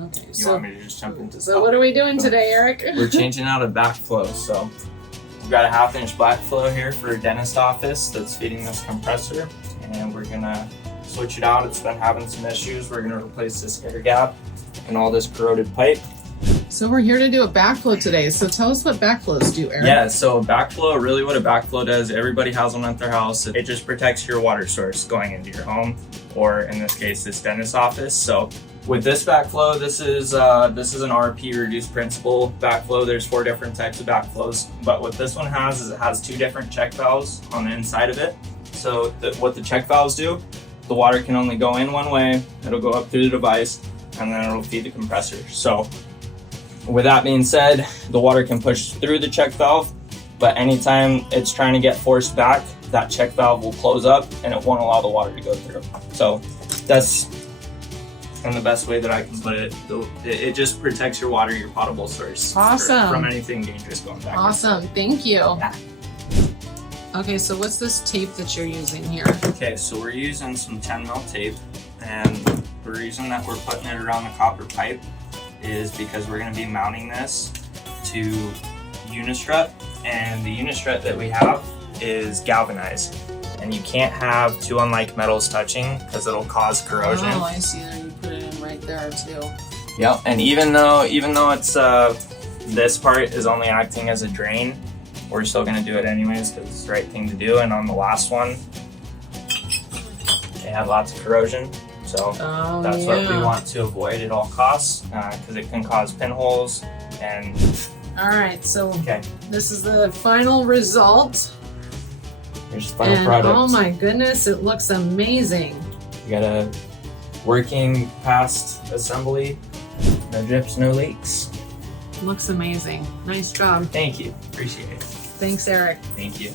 Okay, You want me to just jump into so what are we doing today, Eric? We're changing out a backflow. So we've got a 1/2-inch backflow here for a dentist office that's feeding this compressor, and we're gonna switch it out. It's been having some issues. We're gonna replace this air gap and all this corroded pipe. So we're here to do a backflow today. So tell us what backflows do, Eric. Yeah, so a backflow, really what a backflow does, everybody has one at their house. It just protects your water source going into your home, or in this case, this dentist office. So with this backflow, this is an RP reduced principle backflow. There's 4 different types of backflows, but what this one has is it has 2 different check valves on the inside of it. So what the check valves do, the water can only go in one way. It'll go up through the device, and then it'll feed the compressor. So with that being said, the water can push through the check valve, but anytime it's trying to get forced back, that check valve will close up and it won't allow the water to go through. So that's in the best way that I can put it. It just protects your water, your potable source. Awesome. From anything dangerous going back. Awesome, thank you. Yeah. Okay, so what's this tape that you're using here? Okay, so we're using some 10mm tape, and the reason that we're putting it around the copper pipe is because we're going to be mounting this to unistrut, and the unistrut that we have is galvanized, and you can't have 2 unlike metals touching because it'll cause corrosion. Oh, I see. There, you put it in right there too. Yep, and even though it's this part is only acting as a drain, we're still going to do it anyways because it's the right thing to do. And on the last one, they had lots of corrosion. So that's what we want to avoid at all costs, because it can cause pinholes. And all right, so this is the final result. Here's the final product. Oh my goodness, it looks amazing. We got a working past assembly. No drips, no leaks. Looks amazing. Nice job. Thank you. Appreciate it. Thanks, Eric. Thank you.